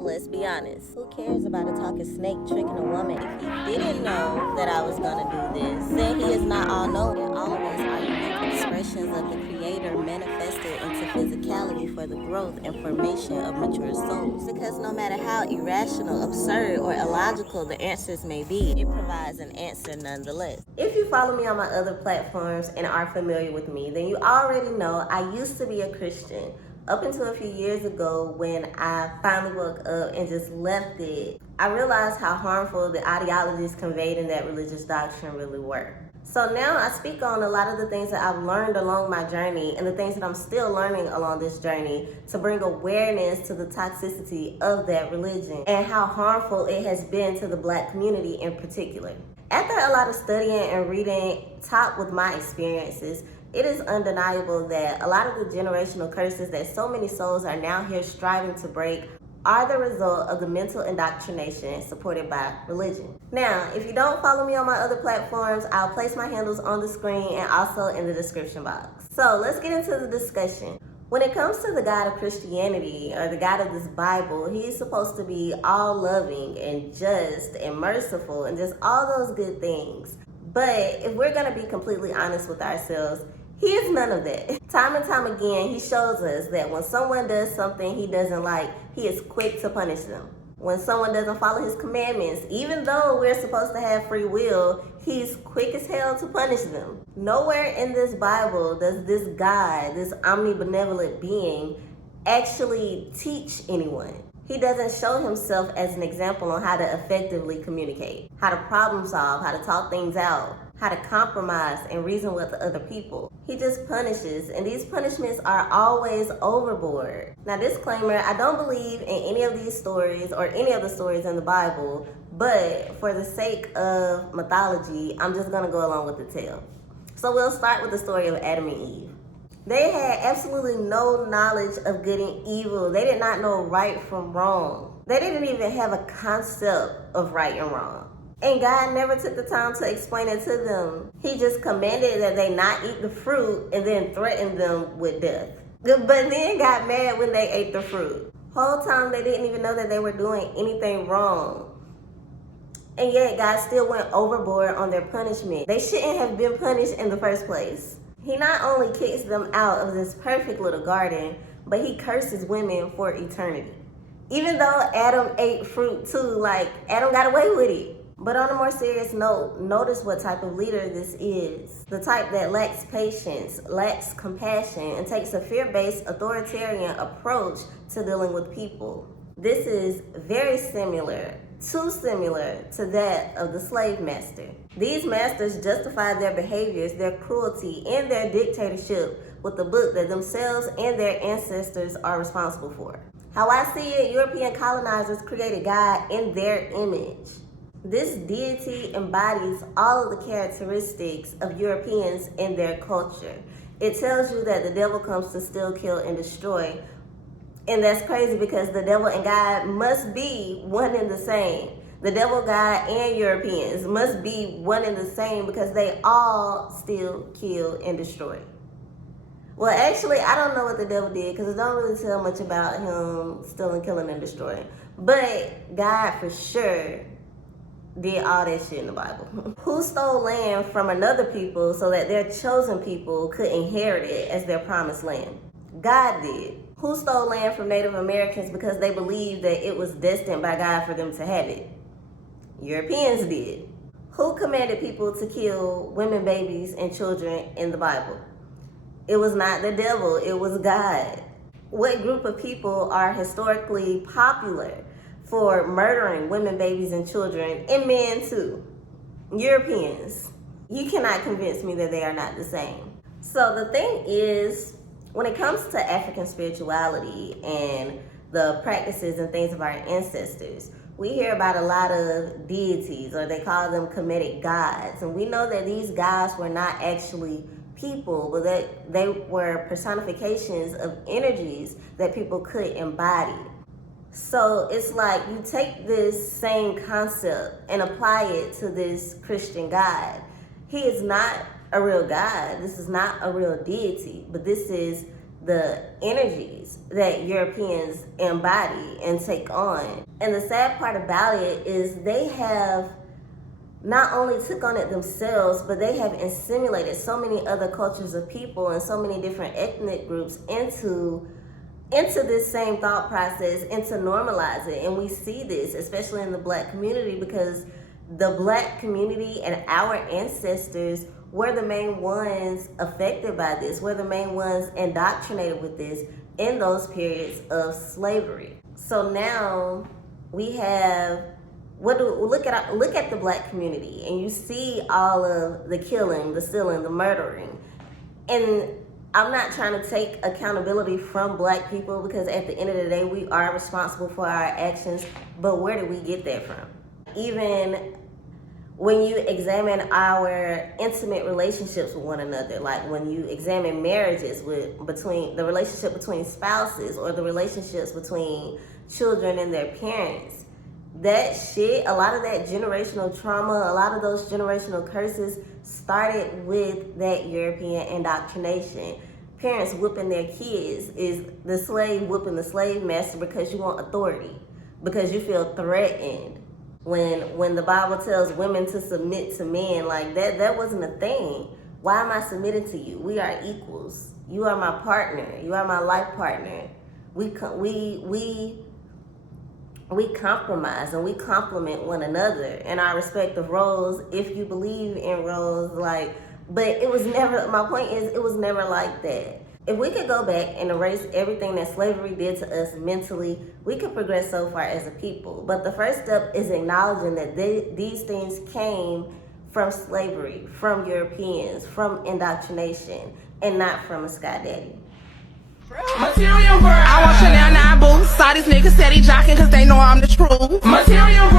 let's be honest. Who cares about a talking snake tricking a woman? If he didn't know that I was gonna do this, then he is not all knowing. All of us are unique expressions of the Creator manifested into physicality for the growth and formation of mature souls. Because no matter how irrational, absurd, or illogical the answers may be, it provides an answer nonetheless. If you follow me on my other platforms and are familiar with me, then you already know I used to be a Christian. Up until a few years ago, when I finally woke up and just left it, I realized how harmful the ideologies conveyed in that religious doctrine really were. So now I speak on a lot of the things that I've learned along my journey and the things that I'm still learning along this journey to bring awareness to the toxicity of that religion and how harmful it has been to the Black community in particular. After a lot of studying and reading, topped with my experiences, it is undeniable that a lot of the generational curses that so many souls are now here striving to break are the result of the mental indoctrination supported by religion. Now, if you don't follow me on my other platforms, I'll place my handles on the screen and also in the description box. So let's get into the discussion. When it comes to the God of Christianity, or the God of this Bible, he's supposed to be all loving and just and merciful and just all those good things. But if we're gonna be completely honest with ourselves, he is none of that. Time and time again, he shows us that when someone does something he doesn't like, he is quick to punish them. When someone doesn't follow his commandments, even though we're supposed to have free will, he's quick as hell to punish them. Nowhere in this Bible does this God, this omnibenevolent being, actually teach anyone. He doesn't show himself as an example on how to effectively communicate, how to problem solve, how to talk things out, how to compromise and reason with other people. He just punishes, and these punishments are always overboard. Now, disclaimer, I don't believe in any of these stories or any of the stories in the Bible, but for the sake of mythology, I'm just gonna go along with the tale. So we'll start with the story of Adam and Eve. They had absolutely no knowledge of good and evil. They did not know right from wrong. They didn't even have a concept of right and wrong. And God never took the time to explain it to them. He just commanded that they not eat the fruit and then threatened them with death. But then got mad when they ate the fruit. Whole time they didn't even know that they were doing anything wrong. And yet God still went overboard on their punishment. They shouldn't have been punished in the first place. He not only kicks them out of this perfect little garden, but he curses women for eternity. Even though Adam ate fruit too, like Adam got away with it. But on a more serious note, notice what type of leader this is. The type that lacks patience, lacks compassion, and takes a fear-based authoritarian approach to dealing with people. This is very similar, too similar to that of the slave master. These masters justify their behaviors, their cruelty, and their dictatorship with the book that themselves and their ancestors are responsible for. How I see it, European colonizers created God in their image. This deity embodies all of the characteristics of Europeans in their culture. It tells you that the devil comes to steal, kill, and destroy. And that's crazy because the devil and God must be one and the same. The devil, God, and Europeans must be one and the same because they all steal, kill, and destroy. Well, actually, I don't know what the devil did because it don't really tell much about him stealing, killing, and destroying. But God for sure did all that shit in the Bible. Who stole land from another people so that their chosen people could inherit it as their promised land? God did. Who stole land from Native Americans because they believed that it was destined by God for them to have it? Europeans did. Who commanded people to kill women, babies, and children in the Bible? It was not the devil, it was God. What group of people are historically popular for murdering women, babies, and children, and men too? Europeans. You cannot convince me that they are not the same. So the thing is, when it comes to African spirituality and the practices and things of our ancestors, we hear about a lot of deities, or they call them Kemetic gods. And we know that these gods were not actually people, but that they were personifications of energies that people could embody. So it's like you take this same concept and apply it to this Christian God. He is not a real God. This is not a real deity, but this is the energies that Europeans embody and take on. And the sad part about it is they have not only took on it themselves, but they have assimilated so many other cultures of people and so many different ethnic groups into this same thought process and to normalize it. And we see this, especially in the Black community, because the Black community and our ancestors were the main ones affected by this, were the main ones indoctrinated with this in those periods of slavery. So now we have, look at the Black community, and you see all of the killing, the stealing, the murdering. And I'm not trying to take accountability from Black people, because at the end of the day, we are responsible for our actions, but where did we get that from? Even when you examine our intimate relationships with one another, like when you examine marriages between the relationship between spouses, or the relationships between children and their parents, that shit, a lot of that generational trauma, a lot of those generational curses started with that European indoctrination. Parents whooping their kids is the slave whooping the slave master because you want authority, because you feel threatened. When the Bible tells women to submit to men, like that wasn't a thing. Why am I submitting to you? We are equals. You are my partner. You are my life partner. We compromise and we complement one another in our respective roles, if you believe in roles. But it was never, my point is, it was never like that. If we could go back and erase everything that slavery did to us mentally, we could progress so far as a people. But the first step is acknowledging that these things came from slavery, from Europeans, from indoctrination, and not from a sky daddy. Material girl. I want Chanel 9 boots. Saw these niggas steady jocking cause they know I'm the truth. Material